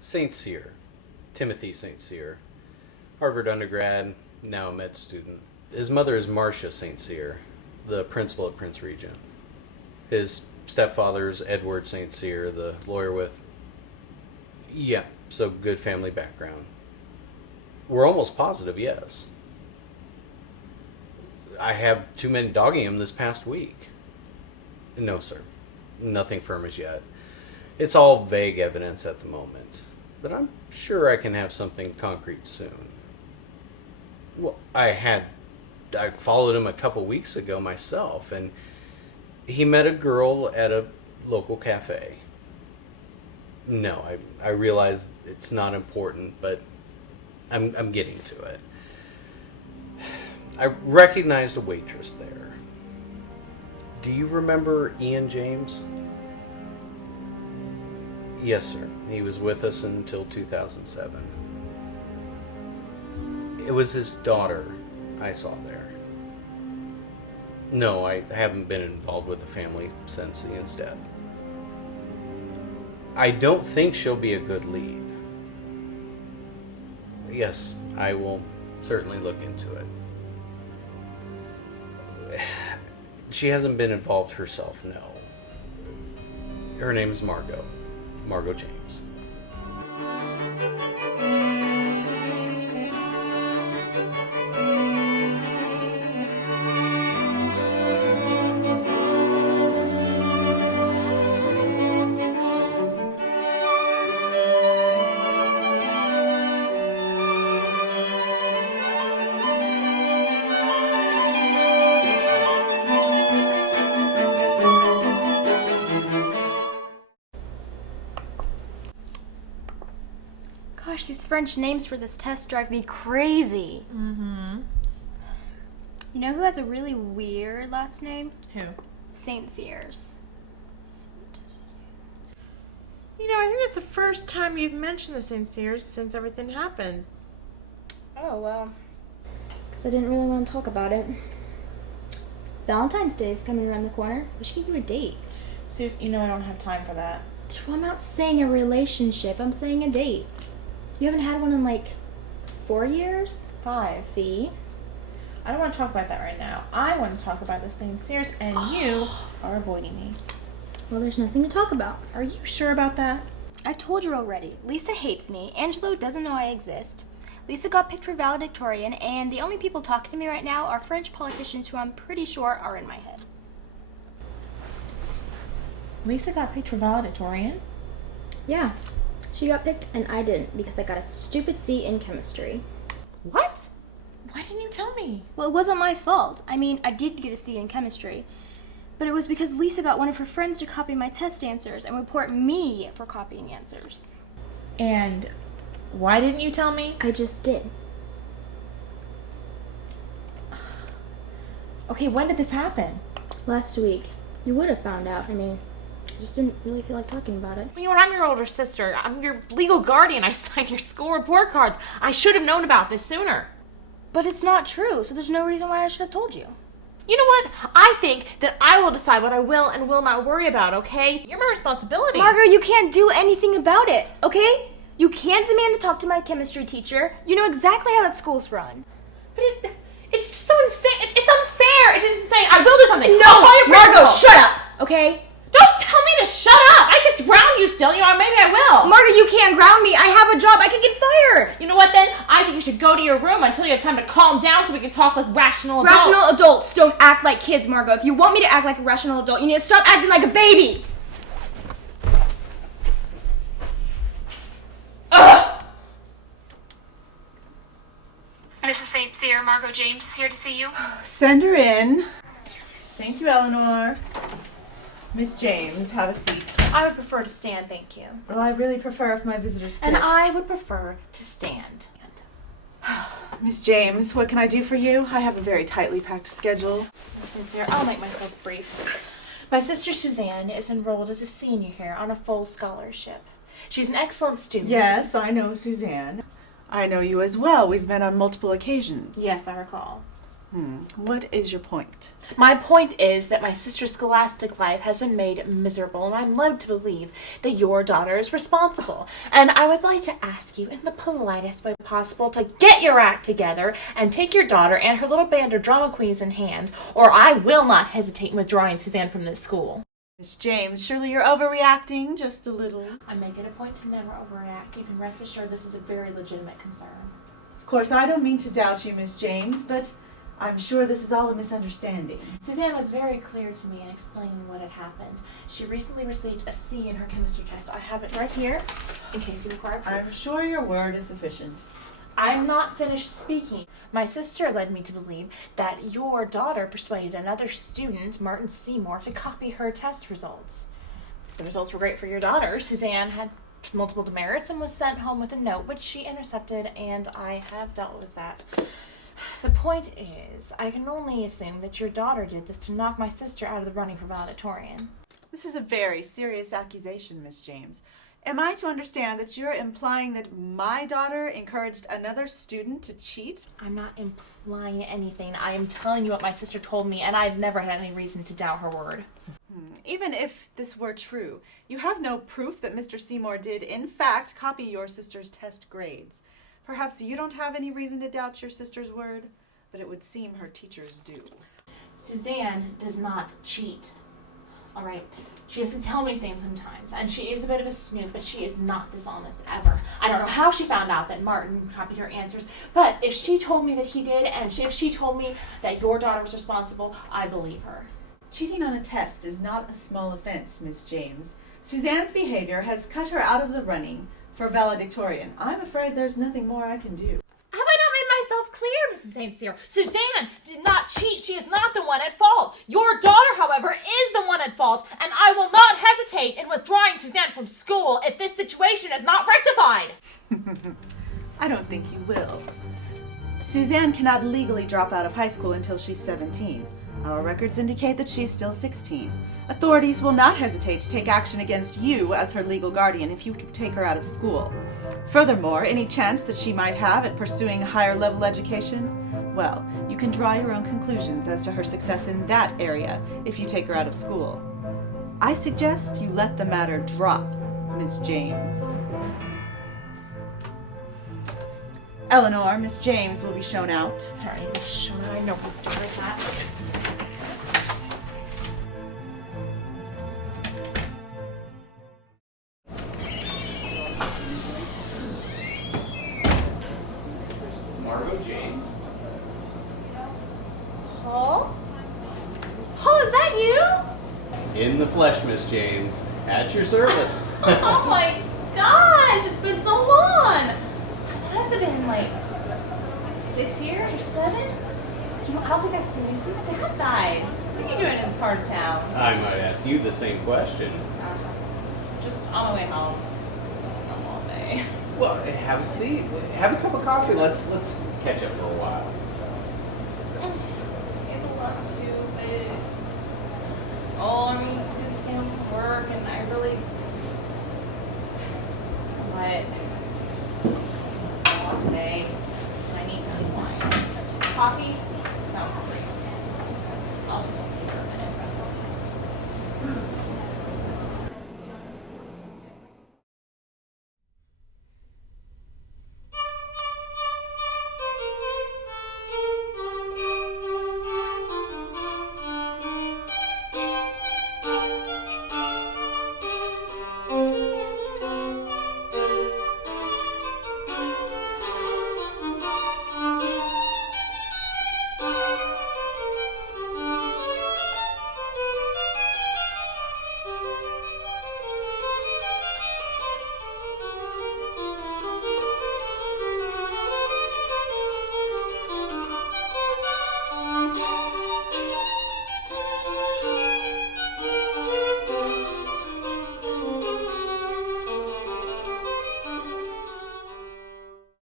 St. Cyr, Timothy St. Cyr, Harvard undergrad, now a med student. His mother is Marcia St. Cyr, the principal at Prince Regent. His stepfather's Edward St. Cyr, the lawyer with... Yeah, so good family background. We're almost positive, yes. I have 2 men dogging him this past week. No, sir. Nothing firm as yet. It's all vague evidence at the moment. But I'm sure I can have something concrete soon. Well, I followed him a couple weeks ago myself, and he met a girl at a local cafe. No, I realize it's not important, but I'm getting to it. I recognized a waitress there. Do you remember Ian James? Yes, sir. He was with us until 2007. It was his daughter I saw there. No, I haven't been involved with the family since Ian's death. I don't think she'll be a good lead. Yes, I will certainly look into it. She hasn't been involved herself, no. Her name is Margot. Margot James. Gosh, these French names for this test drive me crazy. Mm-hmm. You know who has a really weird last name? Who? St. Cyr's. You know, I think that's the first time you've mentioned the St. Cyrs since everything happened. Oh, well. Because I didn't really want to talk about it. Valentine's Day is coming around the corner. We should give you a date. Sus, you know I don't have time for that. I'm not saying a relationship. I'm saying a date. You haven't had one in, 4 years? 5. See? I don't want to talk about that right now. I want to talk about the St. Cyrs, and you are avoiding me. Well, there's nothing to talk about. Are you sure about that? I told you already. Lisa hates me. Angelo doesn't know I exist. Lisa got picked for valedictorian, and the only people talking to me right now are French politicians who I'm pretty sure are in my head. Lisa got picked for valedictorian? Yeah. She got picked, and I didn't, because I got a stupid C in chemistry. What? Why didn't you tell me? Well, it wasn't my fault. I mean, I did get a C in chemistry. But it was because Lisa got one of her friends to copy my test answers and report me for copying answers. And why didn't you tell me? I just did. Okay, when did this happen? Last week. You would have found out. I mean, I just didn't really feel like talking about it. You know what? I'm your older sister. I'm your legal guardian. I signed your school report cards. I should have known about this sooner. But it's not true, so there's no reason why I should have told you. You know what? I think that I will decide what I will and will not worry about, okay? You're my responsibility. Margot, you can't do anything about it, okay? You can't demand to talk to my chemistry teacher. You know exactly how that school's run. But it's just so insane. It's unfair. It is insane. I will do something. No, I'll call your Margot, principal. shut up, okay? Don't tell me to shut up. I can ground you still. You know, maybe I will. Margot, you can't ground me. I have a job. I could get fired. You know what, then? I think you should go to your room until you have time to calm down so we can talk like rational adults. Rational adults don't act like kids, Margot. If you want me to act like a rational adult, you need to stop acting like a baby. Ugh! Mrs. St. Cyr, Margot James is here to see you. Send her in. Thank you, Eleanor. Miss James, have a seat. I would prefer to stand, thank you. Well, I really prefer if my visitors sit. And I would prefer to stand. Miss James, what can I do for you? I have a very tightly packed schedule. Miss St. Cyr, I'll make myself brief. My sister Suzanne is enrolled as a senior here on a full scholarship. She's an excellent student. Yes, I know Suzanne. I know you as well. We've met on multiple occasions. Yes, I recall. What is your point? My point is that my sister's scholastic life has been made miserable, and I'm led to believe that your daughter is responsible. And I would like to ask you, in the politest way possible, to get your act together and take your daughter and her little band of drama queens in hand, or I will not hesitate in withdrawing Suzanne from this school. Miss James, surely you're overreacting just a little. I make it a point to never overreact. You can rest assured this is a very legitimate concern. Of course, I don't mean to doubt you, Miss James, but I'm sure this is all a misunderstanding. Suzanne was very clear to me in explaining what had happened. She recently received a C in her chemistry test. I have it right here, in case you require proof. I'm sure your word is sufficient. I'm not finished speaking. My sister led me to believe that your daughter persuaded another student, Martin Seymour, to copy her test results. The results were great for your daughter. Suzanne had multiple demerits and was sent home with a note, which she intercepted, and I have dealt with that. The point is, I can only assume that your daughter did this to knock my sister out of the running for valedictorian. This is a very serious accusation, Miss James. Am I to understand that you're implying that my daughter encouraged another student to cheat? I'm not implying anything. I am telling you what my sister told me, and I've never had any reason to doubt her word. Even if this were true, you have no proof that Mr. Seymour did, in fact, copy your sister's test grades. Perhaps you don't have any reason to doubt your sister's word, but it would seem her teachers do. Suzanne does not cheat. All right, she has to tell me things sometimes, and she is a bit of a snoop, but she is not dishonest ever. I don't know how she found out that Martin copied her answers, but if she told me that he did, and if she told me that your daughter was responsible, I believe her. Cheating on a test is not a small offense, Miss James. Suzanne's behavior has cut her out of the running for valedictorian. I'm afraid there's nothing more I can do. Have I not made myself clear, Mrs. St. Cyr? Suzanne did not cheat. She is not the one at fault. Your daughter, however, is the one at fault, and I will not hesitate in withdrawing Suzanne from school if this situation is not rectified. I don't think you will. Suzanne cannot legally drop out of high school until she's 17. Our records indicate that she's still 16. Authorities will not hesitate to take action against you as her legal guardian if you take her out of school. Furthermore, any chance that she might have at pursuing a higher level education, well, you can draw your own conclusions as to her success in that area if you take her out of school. I suggest you let the matter drop, Miss James. Eleanor, Miss James will be shown out. All right, Miss Shona, I know what door is that. Margot James. Paul? Paul, is that you? In the flesh, Miss James. At your service. Oh my gosh, it's been so long. What has it been, like 6 years or 7? You know, I don't think I've seen you since Dad died. What are you doing in this part of town? I might ask you the same question. Just on my way home. I'm all day. Well, have a seat. Have a cup of coffee. Let's catch up for a while. I'd love to, but I mean, this came from work, and I really. What? It's a long day. I need to unwind. Coffee?